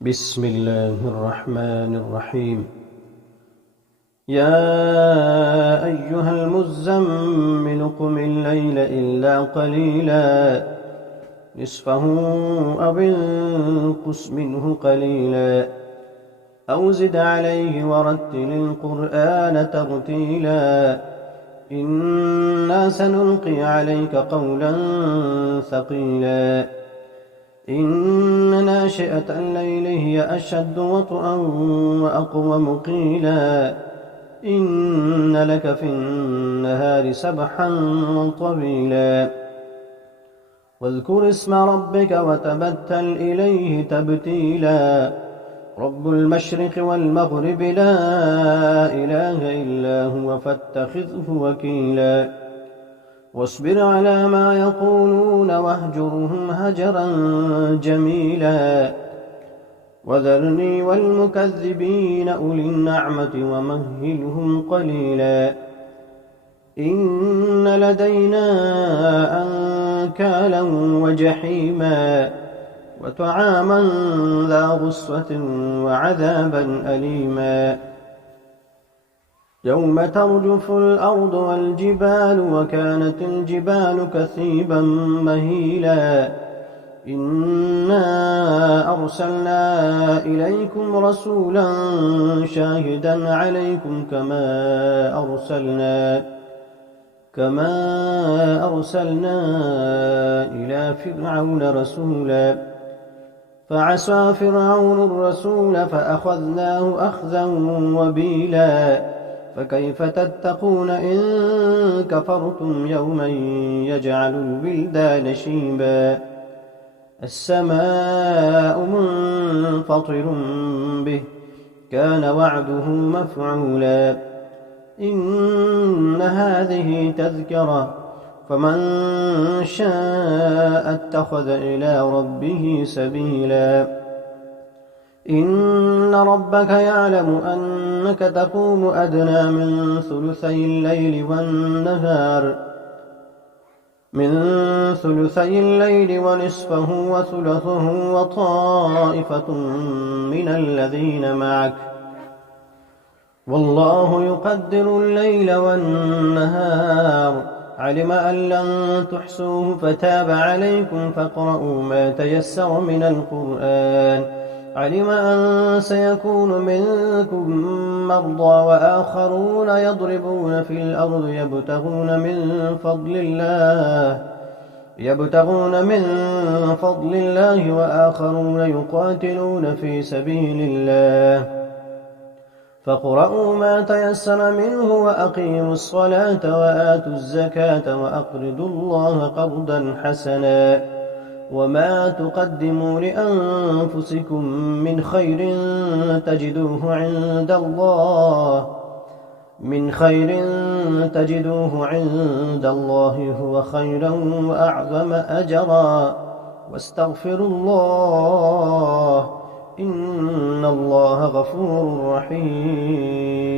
بسم الله الرحمن الرحيم. يا أيها المزمل قم الليل إلا قليلا نصفه أو انقص منه قليلا أو زد عليه ورتل القرآن ترتيلا إنا سنلقي عليك قولا ثقيلا إن ناشئة الليل هي أشد وطئا وأقوم قيلا إن لك في النهار سبحا طويلا واذكر اسم ربك وتبتل إليه تبتيلا رب المشرق والمغرب لا إله إلا هو فاتخذه وكيلا واصبر على ما يقولون واهجرهم هجرا جميلا وذرني والمكذبين أولي النعمة ومهلهم قليلا إن لدينا أنكالا وجحيما وطعاما ذا غصة وعذابا أليما يوم ترجف الأرض والجبال وكانت الجبال كثيبا مهيلا إنا أرسلنا إليكم رسولا شاهدا عليكم كما أرسلنا إلى فرعون رسولا فعصى فرعون الرسول فأخذناه أخذا وبيلا فكيف تتقون إن كفرتم يوما يجعل الولدان شيبا السماء منفطر به كان وعده مفعولا إن هذه تذكرة فمن شاء اتخذ إلى ربه سبيلا إن ربك يعلم أنك تقوم أدنى من ثلثي الليل ونصفه وثلثه وطائفة من الذين معك والله يقدر الليل والنهار علم أن لن تحصوه فتاب عليكم فاقرؤوا ما تيسر من القرآن علم أن سيكون منكم مرضى وآخرون يضربون في الأرض يبتغون من فضل الله وآخرون يقاتلون في سبيل الله فاقرؤوا ما تيسر منه وأقيموا الصلاة وآتوا الزكاة وأقرضوا الله قرضا حسنا وما تقدموا لأنفسكم من خير تجدوه عند الله هو خيرا وأعظم أجرا واستغفروا الله إن الله غفور رحيم.